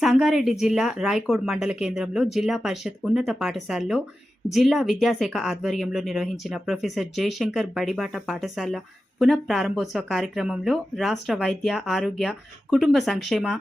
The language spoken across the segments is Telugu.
సంగారెడ్డి జిల్లా రాయకోడ్ మండల కేంద్రంలో జిల్లా పరిషత్ ఉన్నత పాఠశాలలో జిల్లా విద్యాశాఖ ఆధ్వర్యంలో నిర్వహించిన ప్రొఫెసర్ జయశంకర్ బడిబాట పాఠశాల పునఃప్రారంభోత్సవ కార్యక్రమంలో రాష్ట్ర వైద్య ఆరోగ్య కుటుంబ సంక్షేమ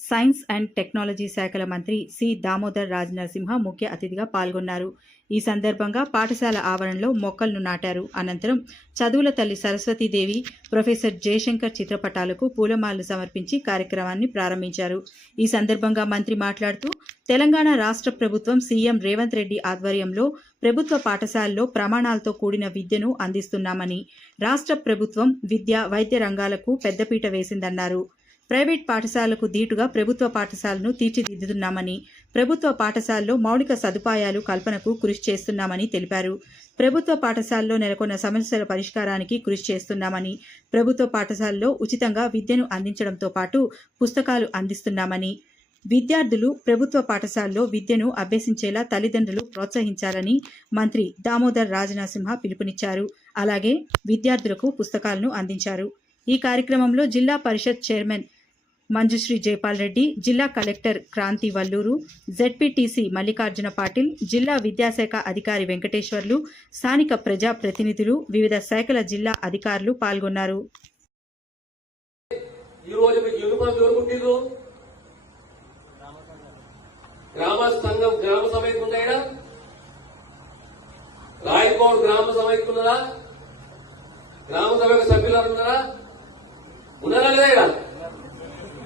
సైన్స్ అండ్ టెక్నాలజీ శాఖల మంత్రి సి దామోదర్ రాజ్ నరసింహ ముఖ్య అతిథిగా పాల్గొన్నారు. ఈ సందర్భంగా పాఠశాల ఆవరణలో మొక్కలను నాటారు. అనంతరం చదువుల తల్లి సరస్వతీదేవి, ప్రొఫెసర్ జయశంకర్ చిత్రపటాలకు పూలమాలలు సమర్పించి కార్యక్రమాన్ని ప్రారంభించారు. ఈ సందర్భంగా మంత్రి మాట్లాడుతూ తెలంగాణ రాష్ట్ర ప్రభుత్వం సీఎం రేవంత్ రెడ్డి ఆధ్వర్యంలో ప్రభుత్వ పాఠశాలలో ప్రమాణాలతో కూడిన విద్యను అందిస్తున్నామని, రాష్ట్ర ప్రభుత్వం విద్య వైద్య రంగాలకు పెద్దపీట వేసిందన్నారు. ప్రైవేట్ పాఠశాలకు దీటుగా ప్రభుత్వ పాఠశాలను తీర్చిదిద్దుతున్నామని, ప్రభుత్వ పాఠశాలలో మౌలిక సదుపాయాలు కల్పనకు కృషి చేస్తున్నామని తెలిపారు. ప్రభుత్వ పాఠశాలలో నెలకొన్న సమస్యల పరిష్కారానికి కృషి చేస్తున్నామని, ప్రభుత్వ పాఠశాలలో ఉచితంగా విద్యను అందించడంతో పాటు పుస్తకాలు అందిస్తున్నామని, విద్యార్థులు ప్రభుత్వ పాఠశాలలో విద్యను అభ్యసించేలా తల్లిదండ్రులు ప్రోత్సహించాలని మంత్రి దామోదర్ రాజ్ నరసింహ పిలుపునిచ్చారు. అలాగే విద్యార్థులకు పుస్తకాలను అందించారు. ఈ కార్యక్రమంలో జిల్లా పరిషత్ చైర్మన్ మంజుశ్రీ జైపాల్ రెడ్డి, జిల్లా కలెక్టర్ క్రాంతి వల్లూరు, జెడ్పీటీసీ మల్లికార్జున పాటిల్, జిల్లా విద్యాశాఖ అధికారి వెంకటేశ్వర్లు, స్థానిక ప్రజా ప్రతినిధులు, వివిధ శాఖల జిల్లా అధికారులు పాల్గొన్నారు.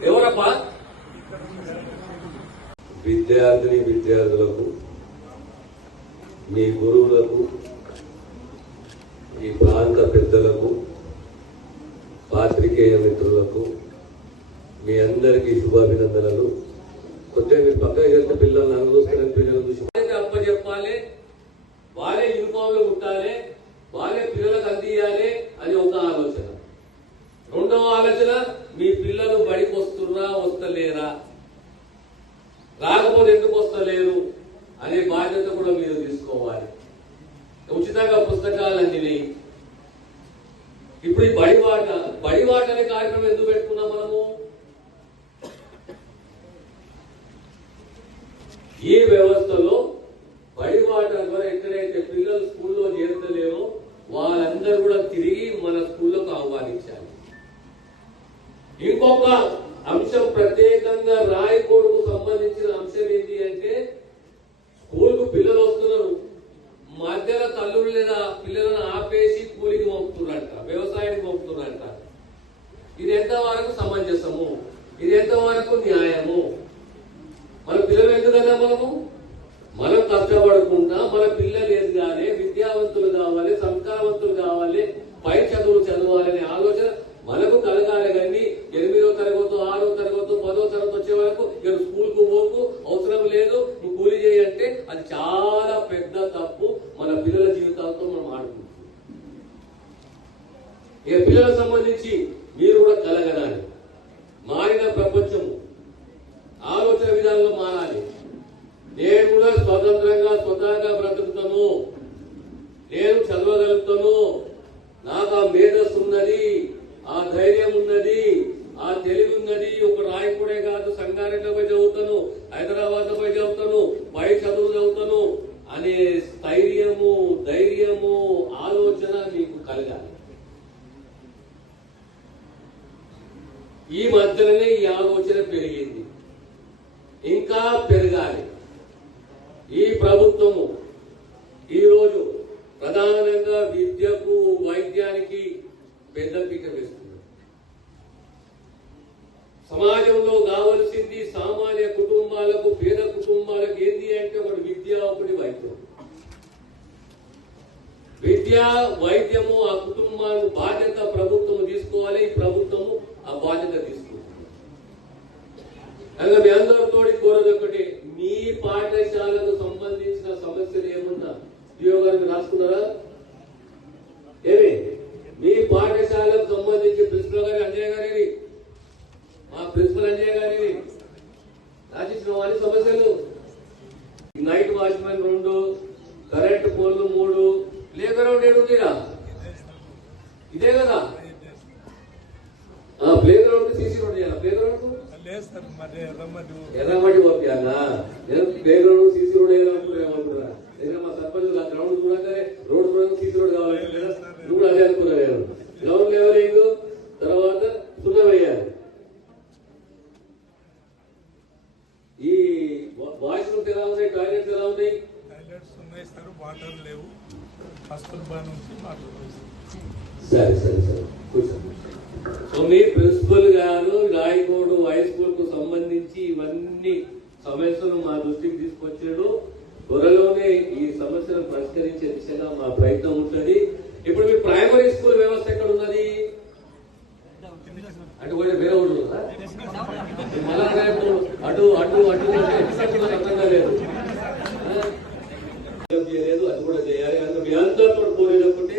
ఎవరప్పా? విద్యార్థులకు, మీ గురువులకు, ఈ ప్రాంత పెద్దలకు, పాత్రికేయ మిత్రులకు మీ అందరికీ శుభాభినందనలు. కొద్దిగా మీరు పక్కన చేస్తే పిల్లల్ని అనుభవిస్తున్న పిల్లలు చూసి అప్పచెప్పాలి, వాళ్ళే యూనిఫామ్ లో కుట్టాలి, వాళ్ళే పిల్లలకు అందియాలి అని ఒక ఆలోచన. రెండవ ఆలోచన, మీ పిల్లలు బడికి వస్తున్నా వస్తలేరా, రాకపోతే ఎందుకు వస్తలేరు అనే బాధ్యత కూడా మీరు తీసుకోవాలి. ఉచితంగా పుస్తకాలు అందినాయి. ఇప్పుడు ఈ బడివాట అనే కార్యక్రమం ఎందుకు పెట్టుకున్నాం మనము? ఈ వ్యవస్థలో బడివాట ద్వారా ఎక్కడైతే పిల్లలు స్కూల్లో చేరతలేరో వాళ్ళందరూ కూడా తిరిగి మన స్కూల్లోకి ఆహ్వానించాలి. ఇంకొక అంశం, ప్రత్యేకంగా రాయకోడుకు సంబంధించిన అంశం ఏంటి అంటే, స్కూల్కు పిల్లలు వస్తున్నారు, మధ్యలో తల్లులు లేదా పిల్లలను ఆపేసి కూలికి పంపుతున్నారంట, వ్యవసాయానికి పంపుతున్నారంట. ఇది ఎంతవరకు సమంజసము? ఇది ఎంతవరకు న్యాయము? మన పిల్లలు ఎందుకన్నా మనం కష్టపడుకుంటా మన పిల్లలు ఎదగాలి, విద్యావంతులు కావాలి, సంస్కారవంతులు కావాలి, పై చదువులు చదవాలనే ఆలోచన మనకు కలగాలి. కానీ 8వ తరగతి, 6వ తరగతి, 10వ తరగతి వచ్చే వరకు ఇక్కడ స్కూల్కు పోకు, అవసరం లేదు, నువ్వు కూలి చేయంటే అది చాలా పెద్ద తప్పు. మన పిల్లల జీవితాలతో మనం ఆడుకుంటాం. ఇక పిల్లలకు సంబంధించి మీరు కూడా కలగనాలి. మారిన ప్రపంచము, ఆలోచన విధానంలో మారాలి. నేను కూడా స్వతహాగా బ్రతుకుతాను, నేను చదవగలుగుతాను, నాకు ఆ మేధస్సు ఉన్నది, ఆ ధైర్యం ఉన్నది, ఆ తెలివి ఉన్నది. ఒక రాయకుడే కాదు, సంగారెడ్డిలో పోయి చదువుతాను, హైదరాబాద్ లో పోయి చదువుతాను, పై చదువు చదువుతాను అనే ధైర్యము ఆలోచన మీకు కలగాలి. ఈ మధ్యలోనే ఈ ఆలోచన పెరిగింది, ఇంకా పెరగాలి. ఈ ప్రభుత్వము ఈరోజు ప్రధానంగా విద్యకు, వైద్యానికి పెద్దపీట వేస్తుంది. సమాజంలో కావలసింది సామాన్య కుటుంబాలకు, పేద కుటుంబాలకు ఏంది అంటే ఒకటి విద్య, ఒకటి వైద్యం. విద్య, వైద్యము ఆ కుటుంబానికి బాధ్యత ప్రభుత్వం తీసుకోవాలి. ఈ ప్రభుత్వము ఆ బాధ్యత తీసుకుంటుంది. అలాగే మీ అందరితో కోరదు ఒకటి, మీ పాఠశాలకు సంబంధించిన సమస్యలు ఏమున్నా డిఓ గారు రాసుకున్నారా? ఏమి మీ పాఠశాలకు సంబంధించి ప్రిన్సిపల్ గారి అంజయ్య గారి, మా ప్రిన్సిపల్ అంజయ్య గారి రాసిచ్చిన వారి సమస్యలు, నైట్ వాచ్మెన్ 2, కరెంట్ పోల్లు 3, ప్లే గ్రౌండ్ ఏడుందిరా, ఇదే కదా ప్లే గ్రౌండ్ సీసీ రోడ్ చేయాలి. ప్లే గ్రౌండ్ ఎర్రమట్టి పంపించాలా? నేను ప్లేగ్రౌండ్ సీసీ రోడ్ వేయాలనుకున్నారా? నేను మా సర్పంచ్ గ్రౌండ్ చూడగానే రోడ్ చూడగా సీసీ రోడ్ కావాలంటే నువ్వు కూడా అదే అనుకున్నా. నేను గ్రౌండ్ లెవెల్ వేయదు, తర్వాత సున్నం వేయాలి. ఈ వాష్రూమ్స్ ఎలా ఉన్నాయి, టాయిలెట్స్ ఎలా ఉన్నాయి? వాటర్ లేవు. సరే సరే సరే కూర్చోండి. సో మీ ప్రిన్సిపల్ గారు రాయకోడు హై స్కూల్ కు సంబంధించి ఇవన్నీ సమస్యలు మా దృష్టికి తీసుకొచ్చాడు. త్వరలోనే ఈ సమస్యను పరిష్కరించే దిశగా మా ప్రయత్నం ఉంటుంది. ఇప్పుడు మీ ప్రైమరీ స్కూల్ వ్యవస్థ ఎక్కడ ఉన్నది? అటు పోయిన వేరే ఊళ్ళు ఉందా? మళ్ళా అటు అటు అటు అర్థం కాలేదు. చేయలేదు, అది కూడా చేయాలి. అందులో మీ అందరితో కోరేటప్పుడే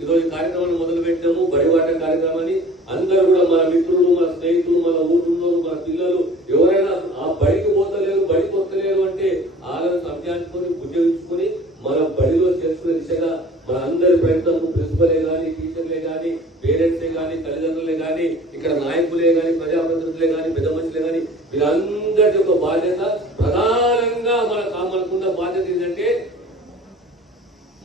ఈరోజు కార్యక్రమాన్ని మొదలు పెట్టాము. బడిబాట కార్యక్రమాన్ని అందరూ కూడా మన మిత్రులు, మన స్నేహితులు, మన ఊళ్ళో మన పిల్లలు ఎవరైనా ఆ బడికి పోతలేరు, బడికి వస్తలేరు అంటే వాళ్ళని సంధ్యానించుకొని ఉద్యోగించుకొని మన బడిలో చేసుకునే దిశగా మన అందరి ప్రయత్నం, ప్రిన్సిపలే గాని, టీచర్లే గాని, పేరెంట్సే గాని, తల్లిదండ్రులే గాని, ఇక్కడ నాయకులే గాని, ప్రజాప్రతినిధులే గాని, పెద్ద మనుషులే గాని, వీరందరి యొక్క బాధ్యత ప్రధానంగా మనకున్న బాధ్యత ఏంటంటే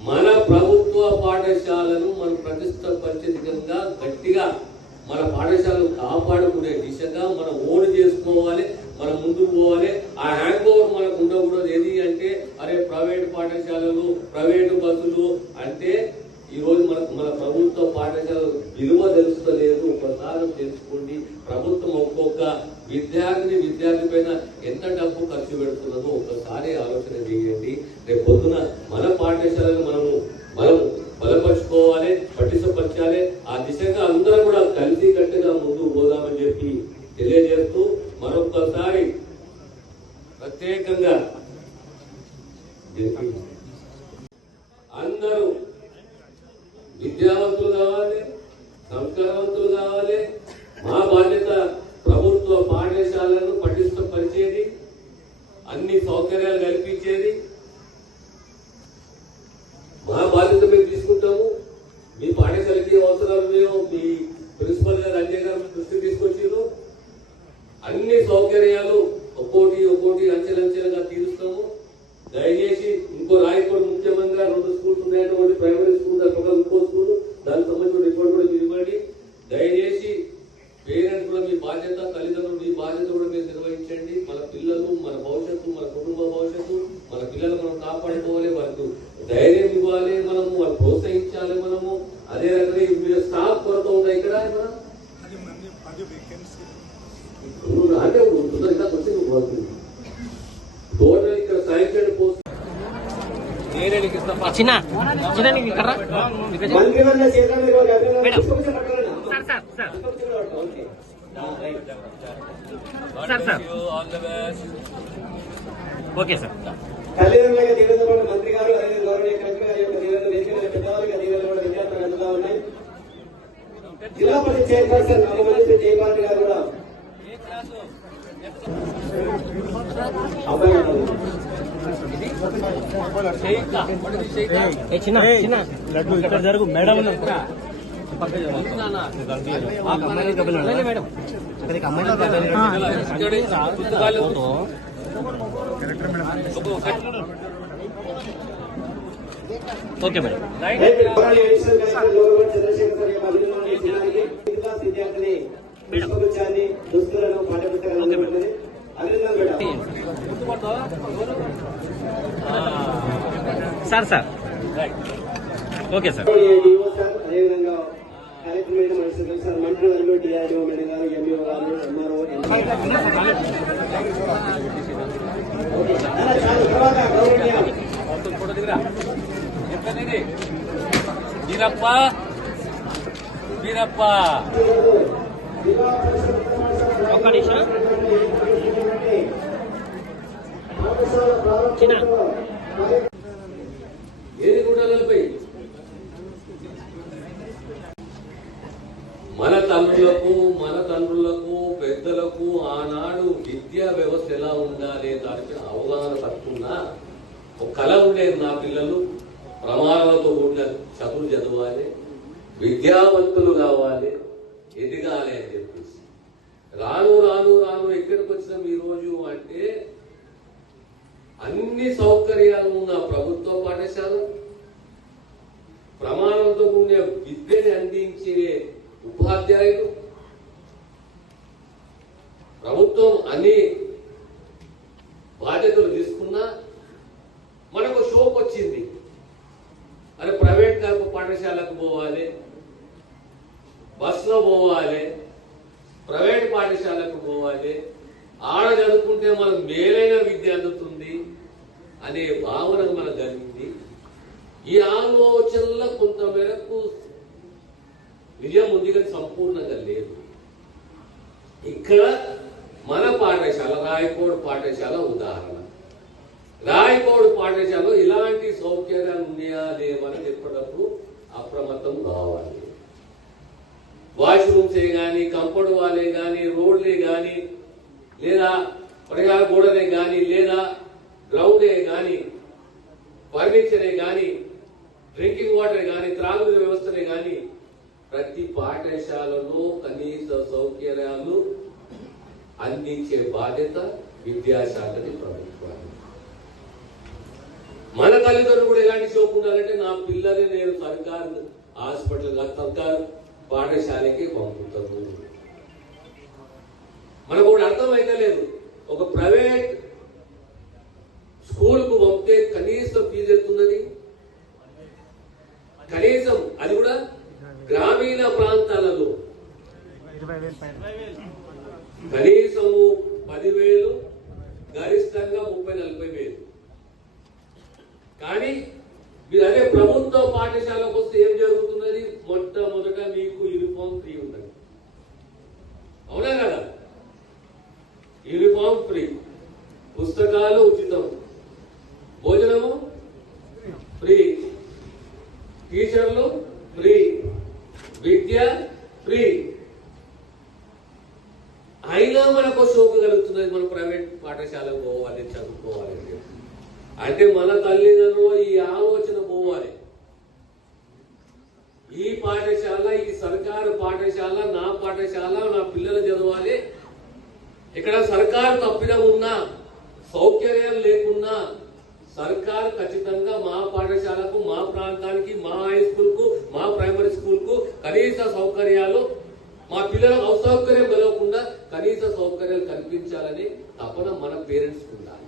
మన ప్రభుత్వ పాఠశాలను మనం ప్రతిష్టపరిచే విధంగా గట్టిగా మన పాఠశాలను కాపాడుకునే దిశగా మనం ఓన్ చేసుకోవాలి, మనం ముందుకు పోవాలి. ఆ హ్యాంగ్ ఓవర్ మనకు ఉండకూడదు. ఏది అంటే అరే ప్రైవేట్ పాఠశాలలు, ప్రైవేటు బస్సులు అంటే ఈ రోజు మన ప్రభుత్వ పాఠశాల విలువ తెలుస్తలేదు. ఒకసారి తెలుసుకోండి. ప్రభుత్వం ఒక్కొక్క విద్యార్థి పైన ఎంత డబ్బు ఖర్చు పెడుతున్నదో ఒకసారి ఆలోచన చేయండి. రేపు పొద్దున మన పాఠశాలను మనం బలపరుచుకోవాలి, పటిష్టపరచాలి. ఆ దిశగా అందరం కూడా కలిసి కట్టుగా ముందుకు పోదామని చెప్పి తెలియజేస్తూ మరొకసారి ప్రత్యేకంగా అందరూ విద్యావంతులు కావాలి, సంస్కారవంతులు కావాలి. మా బాధ్యత ప్రభుత్వ పాఠశాలను పటిష్టపరిచేది, అన్ని సౌకర్యాలు కల్పించేది మా బాధ్యత మేము తీసుకుంటాము. మీ పాఠశాలకి అవసరాలు మేము మీ ప్రిన్సిపల్ గారు, అజయ్ గారు దృష్టికి తీసుకొచ్చారు. అన్ని సౌకర్యాలు ఒక్కోటి అంచెలంచెలుగా తీరుస్తాము. దయచేసి ఇంకో రాయకోడు ముఖ్యమంత్రిగా 2 స్కూల్స్ ఉన్నాయంటే ఒకటి ప్రైమరీ స్కూల్, దాని ఇంకో స్కూల్, దానికి సంబంధించిన రిపోర్ట్ కూడా మీరు ఇవ్వండి. దయచేసి పేరెంట్స్ కూడా మీ బాధ్యత, తల్లిదండ్రులు మీ బాధ్యత కూడా మీరు నిర్వహించండి. మన పిల్లలు, మన భవిష్యత్తు, మన కుటుంబ భవిష్యత్తు, మన పిల్లలు మనం కాపాడుకోవాలి, వాళ్ళకు ధైర్యం ఇవ్వాలి, మనము వాళ్ళు ప్రోత్సహించాలి. మనము అదే రకంగా మీరు స్టాఫ్ కొరత ఉందా ఇక్కడ? అంటే టోటల్ ఇక్కడ శాంక్షన్ పోస్ట్ ఓకే సార్. తల్లిదండ్రులుగా దీవెనతో పాటు మంత్రి గారు, అదే గౌరవనీయ కలెక్టర్ గారి యొక్క దీవెనలు, వేదికల పెద్దవాళ్ళకి దీవెనలు కూడా విద్యార్థులకు అందుతా ఉన్నాయి. జిల్లా పరిషత్ చైర్పర్సన్ శ్రీ జయపాల్ గారు కూడా లడ్డు ఇక్కడ జరుగు మేడం ఓకే మేడం. విద్యార్థిని పుష్పగుచ్చాన్ని, దుస్తులను, పాఠ్యపుస్తకాలను అభినందన సార్ ఓకే సార్. అదేవిధంగా కార్యక్రమం మనసు సార్ మంత్రివర్యులు, డిఆర్డీఓ మేడం గారు, ఎంఈఓ గారు, ఎంఆర్ఓ వీరప్ప ఒక్క నిమిషం చిన్న ఏది గుండాలపై మన తండ్రులకు పెద్దలకు ఆనాడు విద్యా వ్యవస్థ ఎలా ఉండాలి దానిపై అవగాహన తక్కువ ఒక కళ ఉండేది. నా పిల్లలు ప్రమాణాలతో కూడిన చదువు చదవాలి, విద్యావంతులు కావాలి, ఎదగాలి అని చెప్పేసి రాను రాను రాను ఎక్కడికి వచ్చినాం ఈ రోజు అంటే అన్ని సౌకర్యాలు ఉన్న ప్రభుత్వ పాఠశాల, ప్రమాణంతో ఉండే విద్యని అందించే ఉపాధ్యాయులు, ప్రభుత్వం అన్ని బాధ్యతలు తీసుకున్నా మనకు షోక్ వచ్చింది. అరే ప్రైవేట్ పాఠశాలకు పోవాలి, బస్సులో పోవాలి, ప్రైవేట్ పాఠశాలకు పోవాలి, ఆడ చదువుకుంటే మనకు మేలైన విద్య అందుతుంది అనే భావన మనకు కలిగింది. ఈ ఆలోచనలో కొంత మేరకు విజయం ఉంది కానీ సంపూర్ణంగా లేదు. ఇక్కడ మన పాఠశాల రాయకోడ్ పాఠశాల ఉదాహరణ. రాయకోడ్ పాఠశాలలో ఇలాంటి సౌకర్యాలు ఉన్నాయా లేవని చెప్పేటప్పుడు అప్రమత్తం కావాలి. వాష్రూమ్సే కానీ, కంపౌండ్ వాలే కానీ, రోడ్లే కానీ, లేదా పరిహార గోడలే కానీ, లేదా గ్రౌండే కానీ, ఫర్నిచరే కానీ, డ్రింకింగ్ వాటరే కానీ, త్రాగునీరు వ్యవస్థనే కానీ ప్రతి పాఠశాలలో కనీస సౌకర్యాలు అందించే బాధ్యత విద్యాశాఖని, ప్రభుత్వాన్ని. మన తల్లిదండ్రులు కూడా ఎలాంటి షోకు ఉండాలంటే నా పిల్లల్ని నేను సర్కారు హాస్పిటల్ సర్కారు పాఠశాలకి పంపుతాను. మనకు కూడా అర్థమైతే లేదు. ఒక ప్రైవేట్ స్కూల్ కు పంపితే కనీసం ఫీజు ఎంతున్నది? కనీసం అది కూడా గ్రామీణ ప్రాంతాలలో కనీసము 10,000, గరిష్టంగా 30,000-40,000. కానీ మీరు అదే ప్రభుత్వ పాఠశాలకు వస్తే ఏం జరుగుతున్నది? మొట్టమొదట మీకు యూనిఫామ్ ఫ్రీ ఉన్నది. అవునా కదా? యూనిఫామ్ ఫ్రీ, పుస్తకాలు ఉచితం, భోజనము ఫ్రీ, టీచర్లు ఫ్రీ, విద్య ఫ్రీ. అయినా మనకు షోకు కలుగుతున్నది మనం ప్రైవేట్ పాఠశాలకు పోవాలి, చదువుకోవాలి అంటే మన తల్లిదండ్రులు ఈ ఆలోచన పోవాలి. ఈ పాఠశాల, ఈ సర్కారు పాఠశాల, నా పాఠశాల, నా పిల్లలు చదవాలి. ఇక్కడ సర్కారు తప్పిదం ఉన్నా, సౌకర్యాలు లేకున్నా సర్కారు ఖచ్చితంగా మా పాఠశాలకు, మా ప్రాంతానికి, మా హై స్కూల్ కు, మా ప్రైమరీ స్కూల్ కు కనీస సౌకర్యాలు, మా పిల్లలకు అసౌకర్యం కలగకుండా కనీస సౌకర్యాలు కల్పించాలని తపన మన పేరెంట్స్ ఉండాలి.